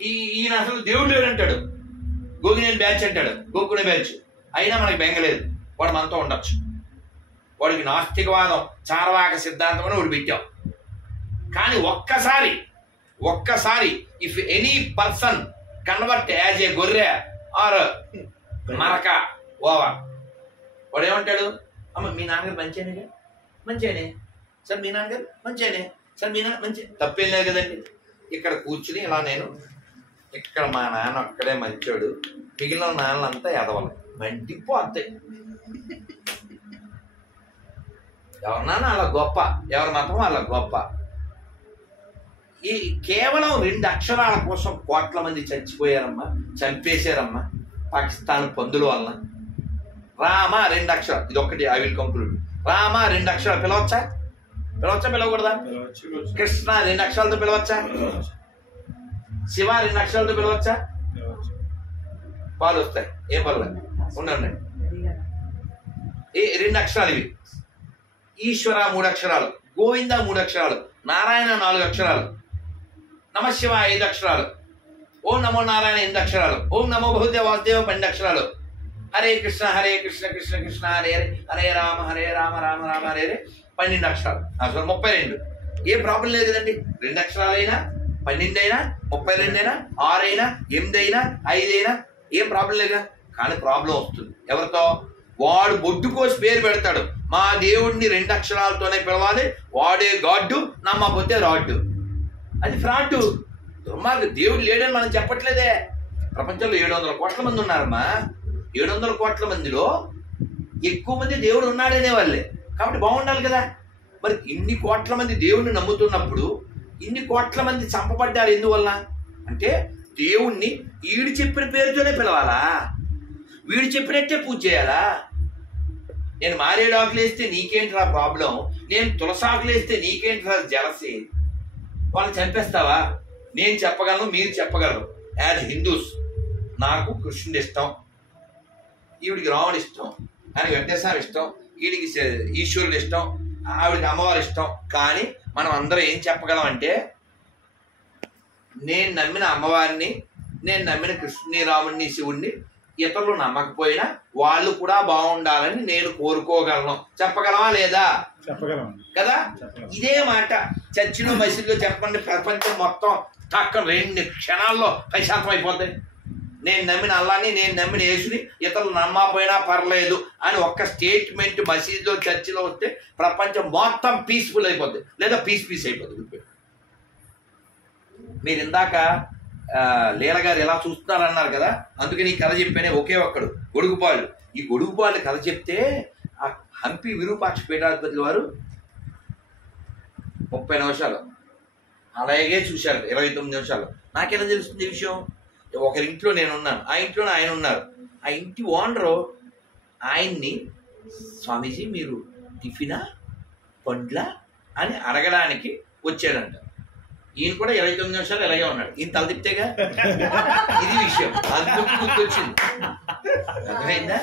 ఈయన అసలు దేవుడు లేడు అంటాడు, గోగినేని బ్యాచ్ అంటాడు, గోకునే బ్యాచ్. అయినా మనకి బెంగలేదు, వాడు మనతో ఉండొచ్చు. వాడికి నాస్తికవాదం, చార్వాక సిద్ధాంతం అని ఒకటి పెట్టాం. కానీ ఒక్కసారి if any person convert as a గొర్రె ఆర్ మరక ఓవర్, వాడు ఏమంటాడు? అమ్మ మీ నాన్నగారు మంచిగానే, మంచిగానే సార్, మీ నాన్నగారు మంచిగానే సార్, మీ నాన్న మంచి, తప్పేం లేదు కదండి. ఇక్కడ కూర్చుని ఇలా నేను, ఇక్కడ మా నాన్న ఒక్కడే మంచోడు, మిగిలిన నాన్నలంతా ఎదవలు, మండిపోతాయి. ఎవరి నాన్న అలా గొప్ప, ఎవరి మతం అలా గొప్ప. ఈ కేవలం 2 అక్షరాల కోసం కోట్ల మంది చచ్చిపోయారమ్మా, చంపేశారమ్మా పాకిస్తాన్ పందుల వలన. రామ 2 అక్షరాలు, ఇది ఒక్కటి. I will conclude. రామ 2 అక్షరాలు పిలవచ్చా? పిలవకూడదా? కృష్ణ 2 అక్షరాలతో పిలవచ్చా? శివ 2 అక్షరాలతో పిలవచ్చా? పాలు వస్తాయి, ఏం పర్లేదు, ఉండండి. ఈ 2 అక్షరాలు ఇవి. ఈశ్వర 3 అక్షరాలు, గోవింద 3 అక్షరాలు, నారాయణ 4 అక్షరాలు, నమశివ 5 అక్షరాలు, ఓం నమో నారాయణ 8 అక్షరాలు, ఓం నమో బహుదేవ వాసుదేవ 12 అక్షరాలు, హరే కృష్ణ కృష్ణ కృష్ణ హరే హరే, హరే రామ రామ రామ హరే హరే 12 అక్షరాలు. అసలు 32. ఏ ప్రాబ్లం లేదు కదండి. 2 అక్షరాలైనా 12 అయినా 32 అయినా 6 అయినా 8 అయినా 5 అయినా ఏం ప్రాబ్లం లేదుగా. కానీ ప్రాబ్లం వస్తుంది ఎవరితో? వాడు బొడ్డు కోసి పేరు పెడతాడు, మా దేవుడిని 2 అక్షరాలతోనే పిలవాలి, వాడే గాడ్డు, నమ్మకపోతే రాడ్డు. అది ఫ్రాడ్, దుర్మార్గం. దేవుడు లేడని మనం చెప్పట్లేదే. ప్రపంచంలో 700 కోట్ల మంది ఉన్నారమ్మా. 700 కోట్ల మందిలో ఎక్కువ మంది దేవుడు ఉన్నాడనే వాళ్ళే. కాబట్టి బాగుండాలి కదా. మరి ఇన్ని కోట్ల మంది దేవుడిని నమ్ముతున్నప్పుడు ఇన్ని కోట్ల మంది చంపబడ్డారు ఎందువల్ల అంటే, దేవుణ్ణి వీడు చెప్పిన పేరుతోనే పిలవాలా, వీడు చెప్పినట్టే పూజ చేయాలా? నేను మారేడు ఆకులు వేస్తే నీకేంట్రా ప్రాబ్లం, నేను తులసాకులు వేస్తే నీకేంట్రా జలసి? వాళ్ళని చంపేస్తావా? నేను చెప్పగలను, మీరు చెప్పగలరు. యాజ్ హిందూస్ నాకు కృష్ణుడు ఇష్టం, ఈవిడికి రాముడు ఇష్టం, ఆయనకి వెంకటేశ్వర ఇష్టం, వీడికి ఈశ్వరుడు ఇష్టం, ఆవిడికి అమ్మవారు ఇష్టం. కానీ మనం అందరం ఏం చెప్పగలం అంటే, నేను నమ్మిన అమ్మవారిని, నేను నమ్మిన కృష్ణుని, రాముడిని, శివుణ్ణి ఇతరులు నమ్మకపోయినా వాళ్ళు కూడా బాగుండాలని నేను కోరుకోగలను. చెప్పగలమా లేదా? చెప్పగలం కదా. ఇదే మాట చర్చిలో మసీదులో చెప్పండి, ప్రపంచం మొత్తం తక్కువ 2 క్షణాల్లో ప్రశాంతం అయిపోతాయి. నేను నమ్మిన అల్లాని, నేను నమ్మిన యేసుని ఇతరులు నమ్మకపోయినా పర్లేదు అని ఒక్క స్టేట్మెంట్ మసీదులో చర్చిలో వస్తే ప్రపంచం మొత్తం పీస్ఫుల్ అయిపోద్ది, లేదా పీస్ అయిపోద్ది. మీరు ఇందాక లీల గారు ఎలా చూస్తున్నారన్నారు కదా, అందుకని ఈ కథ చెప్పానే. ఒకే ఒక్కడు గొడుగుపాళ్ళు. ఈ గొడుగుపాళ్ళు కథ చెప్తే ఆ హంపి విరూపాక్ష పీఠాధిపతుల వారు 30 నిమిషాలు అలాగే చూశారు, 29 నిమిషాలు. నాకెలా తెలుస్తుంది ఈ విషయం? ఒకరింట్లో నేను ఉన్నాను, ఆ ఇంట్లోనే ఆయన ఉన్నారు. ఆ ఇంటి ఓనరు ఆయన్ని స్వామీజీ మీరు టిఫినా పండ్ల అని అడగడానికి వచ్చాడంట. ఈయన కూడా 29 నిమిషాలు ఇలాగే ఉన్నాడు. ఈయన తల తిప్పితేగా ఇది విషయం. అందుకు గుర్తొచ్చింది, అర్థమైందా?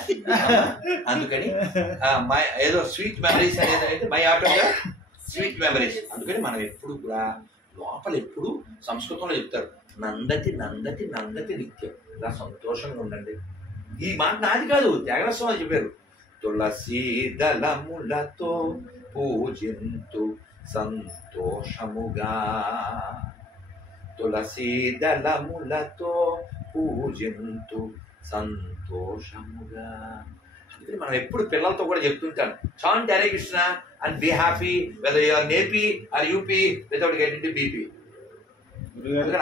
అందుకని ఏదో స్వీట్ మెమరీస్ అనేది అయితే మై ఆటోగా స్వీట్ మెమరీస్. అందుకని మనం ఎప్పుడు కూడా లోపల ఎప్పుడు సంస్కృతంలో చెప్తారు నందతి నందతి నందతి నిత్యం. ఇలా సంతోషంగా ఉండండి. ఈ మాట నాది కాదు, త్యాగరాజ స్వామి చెప్పారు. తులసి దళములతో పూజింతు సంతోషముగా, తులసి దళములతో పూజింతు సంతోషముగా. అందుకని మనం ఎప్పుడు పిల్లలతో కూడా చెప్తుంటాను, chant Hare Krishna and be happy whether you are in AP or UP without getting BP.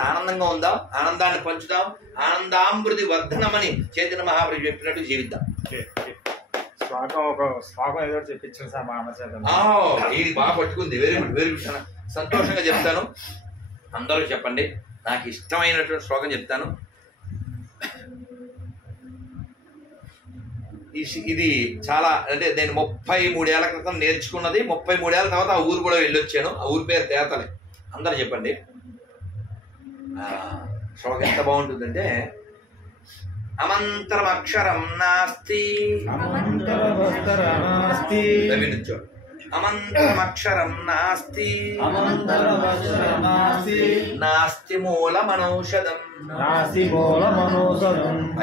ఆనందంగా ఉందాం, ఆనందాన్ని పంచుదాం, ఆనందామృతి వర్ధనమని చైతన్య మహాప్రభు చెప్పినట్టు జీవిద్దాం. శ్లోకం ఏదో చెప్పించాను సార్ మా అమ్మ చేత. ఇది బాగా పట్టుకుంది. Very good, very good. సంతోషంగా చెప్తాను. అందరూ చెప్పండి. నాకు ఇష్టమైనటువంటి శ్లోకం చెప్తాను. ఇది చాలా అంటే నేను 33 ఏళ్ల క్రితం నేర్చుకున్నది. 33 ఏళ్ల తర్వాత ఆ ఊరు కూడా వెళ్ళొచ్చాను. ఆ ఊరి పేరు తేతలే. అందరూ చెప్పండి. శ్లోకం ఎంత బాగుంటుందంటే, అమంతరం అక్షరం నాస్తి, అమంతరం అక్షరం నాస్తి, నాస్తి మూలమనౌషధం,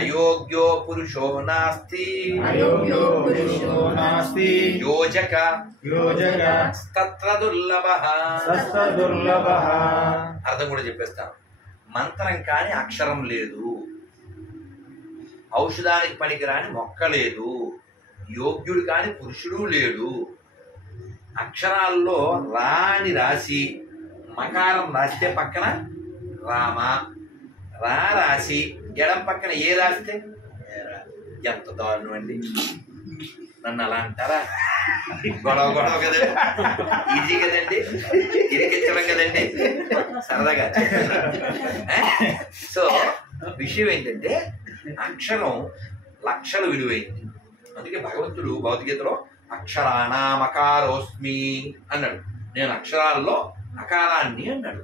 అయోగ్యో పురుషో నాస్తి, యోజక తత్ర దుర్లభః. అర్థం కూడా చెప్పేస్తాను. మంత్రం కాని అక్షరం లేదు, ఔషధానికి పనికిరాని మొక్క లేదు, యోగ్యుడు కాని పురుషుడు లేడు. అక్షరాల్లో రాని రాసి మకారం రాస్తే పక్కన రామ, రా రాసి ఎడం పక్కన ఏ రాస్తే ఎంత దారుణం అండి. నన్ను అలా అంటారా? గొడవ కదండి, ఈజీ కదండి, ఇరికించడం కదండి, సరదాగా. సో విషయం ఏంటంటే అక్షరం లక్షలు విలువైంది. అందుకే భగవంతుడు భగవద్గీతలో అక్షరాణామకారోస్మి అన్నాడు. నేను అక్షరాల్లో అకారాన్ని అన్నాడు.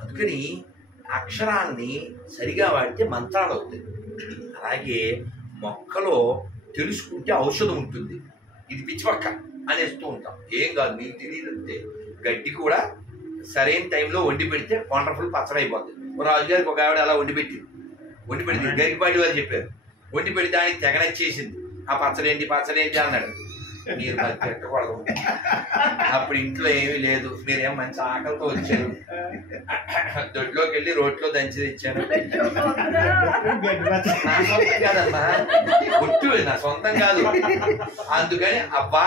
అందుకని అక్షరాల్ని సరిగా వాడితే మంత్రాలు అవుతాయి. అలాగే మొక్కలో తెలుసుకుంటే ఔషధం ఉంటుంది. ఇది పిచ్చిపక్క అనేస్తూ ఉంటాం. ఏం కాదు, మీకు తెలియదు అంతే. గడ్డి కూడా సరైన టైంలో వండి పెడితే వండర్ఫుల్ పచ్చడి అయిపోతుంది. రాజుగారికి ఒక ఆవిడ అలా వండి పెడితే గరికపాటి వారు చెప్పారు. వండి పెడితే ఆయనకి తెగనచ్చేసింది. ఆ పచ్చడేంటి అన్నాడు. మీరు మరి పెట్టకూడదు. అప్పుడు ఇంట్లో ఏమీ లేదు, మీరేం మంచి ఆకలితో వచ్చారు. దొడ్లోకి వెళ్ళి రోట్లో దంచి తెచ్చాను. నా సొంతం కాదమ్మా, గుట్టు నా సొంతం కాదు. అందుకని అబ్బా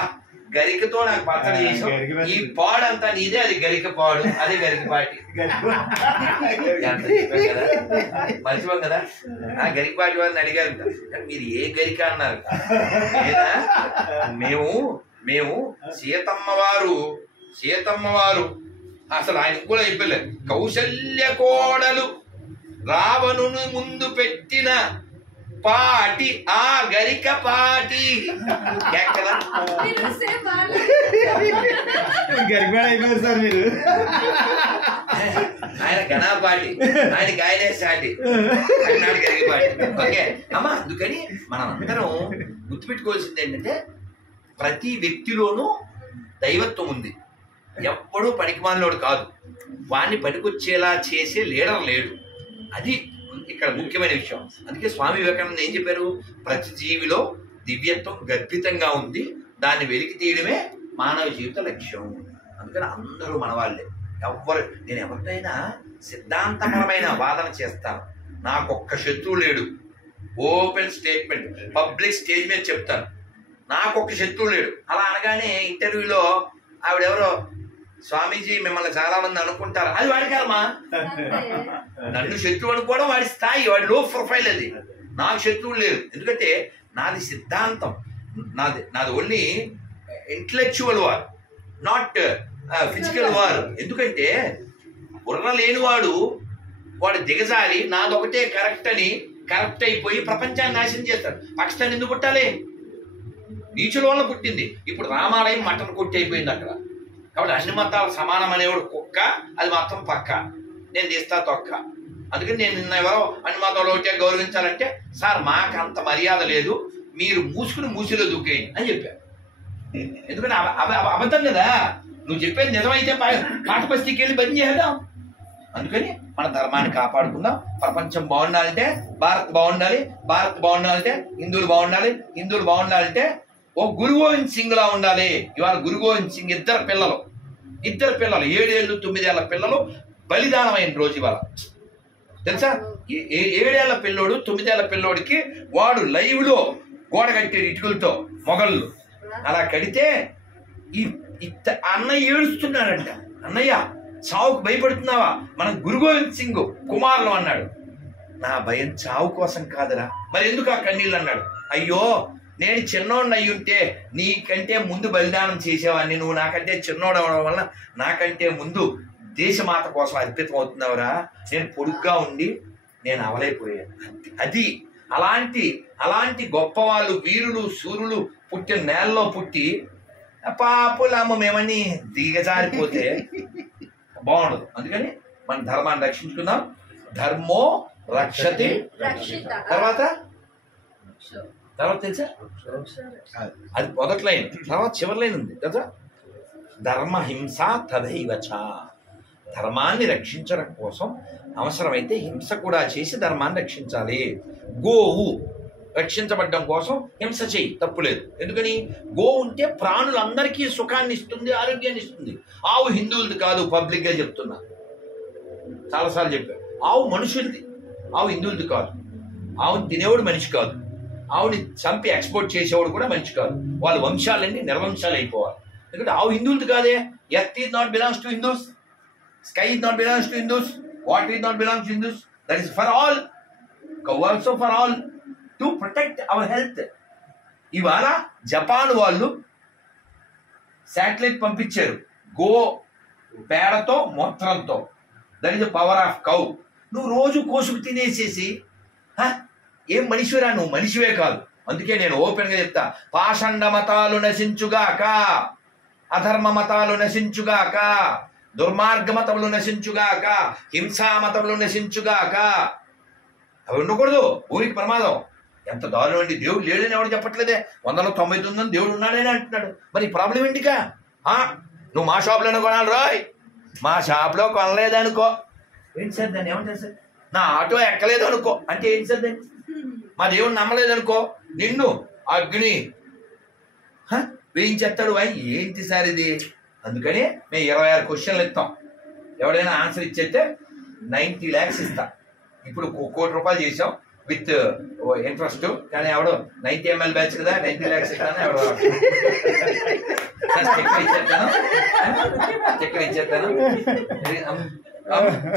గరికతో నాకు పచ్చడి చేసాం, ఈ పాడంతా నీదే, అది గరిక పాడు, అది గరికపాటి. మర్చిపోం కదా. ఆ గరికపాటి వారిని అడిగారు, మీరు ఏ గరిక అన్నారు. మేము సీతమ్మ వారు అసలు ఆయన కూడా చెప్పలేదు. కౌశల్య కోడలు రావణుని ముందు పెట్టిన పాటి ఆ గరిక పాటి. అయిపోయారు సార్ మీరు. ఆయన ఘనాపాటి, ఆయనకి ఆయనే సాటి, నాడు గరికపాటి. ఓకే అమ్మా. అందుకని మనం అందరం గుర్తుపెట్టుకోవాల్సింది ఏంటంటే ప్రతి వ్యక్తిలోనూ దైవత్వం ఉంది. ఎప్పుడూ పనికిమాలినోడు కాదు. వాడిని పనికొచ్చేలా చేసే లీడర్ లేడు. అది ఇక్కడ ముఖ్యమైన విషయం. అందుకే స్వామి వివేకానంద ఏం చెప్పారు, ప్రతి జీవిలో దివ్యత్వం గర్భితంగా ఉంది, దాన్ని వెలికి తీయడమే మానవ జీవిత లక్ష్యం. అందుకని అందరూ మన వాళ్ళే. నేను ఎవరినైనా సిద్ధాంతపరమైన వాదన చేస్తాను. నాకొక్క శత్రువు లేడు. ఓపెన్ స్టేట్మెంట్, పబ్లిక్ స్టేజ్ మీద చెప్తాను, నాకొక్క శత్రువు లేడు. అలా అనగానే ఇంటర్వ్యూలో ఆవిడెవరో, స్వామీజీ మిమ్మల్ని చాలా మంది అనుకుంటారు, అది వాడి కాదమ్మా. నన్ను శత్రువు అనుకోవడం వాడి స్థాయి, వాడి లో ప్రొఫైల్. అది నాకు శత్రువులు లేదు. ఎందుకంటే నాది సిద్ధాంతం, నాది only intellectual war, not physical war. ఎందుకంటే బుర్ర లేనివాడు వాడు దిగజారి నాదొకటే కరెక్ట్ అని కరెక్ట్ అయిపోయి ప్రపంచాన్ని నాశనం చేస్తాడు. పాకిస్తాన్ ఎందుకు పుట్టాలి? నీచుల వల్ల పుట్టింది. ఇప్పుడు రామాలయం మటన్ కొట్టి అయిపోయింది అక్కడ. కాబట్టి అన్ని మతాలు సమానం అనేవాడు కుక్క, అది మాత్రం పక్క. నేను తీస్తా తొక్క. అందుకని నేను నిన్న ఎవరో అన్ని మతాలు ఒకటే గౌరవించాలంటే, సార్ మాకు అంత మర్యాద లేదు, మీరు మూసుకుని మూసిలో దూకేయండి అని చెప్పారు. ఎందుకంటే అబద్ధం కదా, నువ్వు చెప్పేది నిజమైతే పాత బస్తీకి వెళ్ళి బంద్ చేద్దాం. అందుకని మన ధర్మాన్ని కాపాడుకుందాం. ప్రపంచం బాగుండాలంటే భారత్ బాగుండాలి, భారత్ బాగుండాలంటే హిందువులు బాగుండాలి, హిందువులు బాగుండాలంటే ఓ గురు గోవింద్ సింగ్ లా ఉండాలి. ఇవాళ గురు గోవింద్ సింగ్ ఇద్దరు పిల్లలు 7 ఏళ్ళు 9 ఏళ్ల పిల్లలు బలిదానమైన రోజు ఇవాళ తెలుసా. 7 ఏళ్ల పిల్లోడు 9 ఏళ్ల పిల్లోడికి వాడు లైవ్ లో గోడ కట్టాడు ఇటుకలతో, మొగళ్ళు అలా కడితే ఈ అన్నయ్య ఏడుస్తున్నాడంట. అన్నయ్య చావుకు భయపడుతున్నావా? మన గురు గోవింద్ సింగ్ కుమారులు అన్నాడు. నా భయం చావు కోసం కాదురా, మరి ఎందుకు ఆ కన్నీళ్ళు అన్నాడు. అయ్యో నేను చిన్నోడిని అయ్యి ఉంటే నీకంటే ముందు బలిదానం చేసేవాడిని, నువ్వు నాకంటే చిన్నోడు అవడం వల్ల నాకంటే ముందు దేశమాత కోసం అర్పితం అవుతున్నావురా, నేను పొడుగ్గా ఉండి నేను అవలైపోయాను. అది అలాంటి గొప్ప వాళ్ళు, వీరులు శూరులు పుట్టిన నేలలో పుట్టి పాపులమ్మ మేమని దిగజారిపోతే బాగుండదు. అందుకని మన ధర్మాన్ని రక్షించుకుందాం. ధర్మో రక్షతి. తర్వాత తెలుసా, అది మొదటి లైన్. తర్వాత చివరి లైన్ ఉంది కదా, ధర్మహింస తదైవచ. ధర్మాన్ని రక్షించడం కోసం అవసరమైతే హింస కూడా చేసి ధర్మాన్ని రక్షించాలి. గోవు రక్షించబడ్డం కోసం హింస చేయి, తప్పులేదు. ఎందుకని గోవు ఉంటే ప్రాణులందరికీ సుఖాన్ని ఇస్తుంది, ఆరోగ్యాన్ని ఇస్తుంది. ఆవు హిందువులది కాదు, పబ్లిక్గా చెప్తున్నా, చాలాసార్లు చెప్పారు. ఆవు మనుషులది, ఆవు హిందువులది కాదు. ఆవుని తినేవాడు మనిషి కాదు, ఆవుని చంపి ఎక్స్పోర్ట్ చేసేవాడు కూడా మనిషి కాదు. వాళ్ళ వంశాలన్నీ నిర్వంశాలు అయిపోవాలి. ఎందుకంటే ఆవు హిందువులది కాదే. Earth is not belongs to Hindus, sky is not belongs to Hindus, water is not belongs to Hindus. That is for all, cow also for all, to protect our health. ఇవాళ జపాన్ వాళ్ళు శాటిలైట్ పంపించారు గో పేడతో మూత్రంతో. That is the power of cow. నువ్వు రోజు కోసుకు తినేసేసి ఏం మనిషిరా, నువ్వు మనిషివే కాదు. అందుకే నేను ఓపెన్ గా చెప్తా, పాషండ మతాలు నశించుగాక, అధర్మ మతాలు నశించుగాక, దుర్మార్గ మతములు నశించుగాక, హింసా మతములు నశించుగాక. అవి ఉండకూడదు, భూమికి ప్రమాదం. ఎంత దారుణం అండి. దేవుడు లేడని ఎవరు చెప్పట్లేదే, 199 దేవుడు ఉన్నాడని అంటున్నాడు. మరి ప్రాబ్లం ఏంటికా? నువ్వు మా షాప్లోనే కొనాలి రాయ్, మా షాప్లో కొనలేదనుకో, ఏంటి సార్ దాన్ని ఏమంటారు సార్? నా ఆటో ఎక్కలేదు అనుకో అంటే ఏంటి సార్ దాన్ని? మా దేవుడు నమ్మలేదనుకో, నిన్ను అగ్ని వేయించేస్తాడు. ఏంటి సార్ ఇది? అందుకని మేము 26 క్వశ్చన్లు ఇస్తాం. ఎవడైనా ఆన్సర్ ఇచ్చేస్తే 90 lakhs ఇస్తా. ఇప్పుడు 1 కోటి రూపాయలు చేసాం విత్ ఇంట్రెస్ట్. కానీ ఎవడు 90 ml బ్యాచ్ కదా, 90 lakhs ఇస్తాను. ఎవడు చక్కెర ఇచ్చేస్తాను.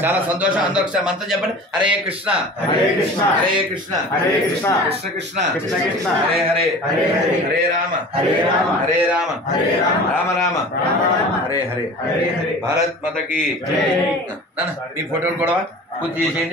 చాలా సంతోషం. అందరూ ఒకసారి మంత్రం చెప్పండి. హరే కృష్ణ హరే కృష్ణ హరే కృష్ణ హరే కృష్ణ కృష్ణ కృష్ణ కృష్ణ కృష్ణ హరే హరే హరే రామ హరే రామ హరే రామ రామ రామ హరే హరే. భారత్ మాతకి. మీ ఫోటోలు కూడా పూర్తి చేసేయండి.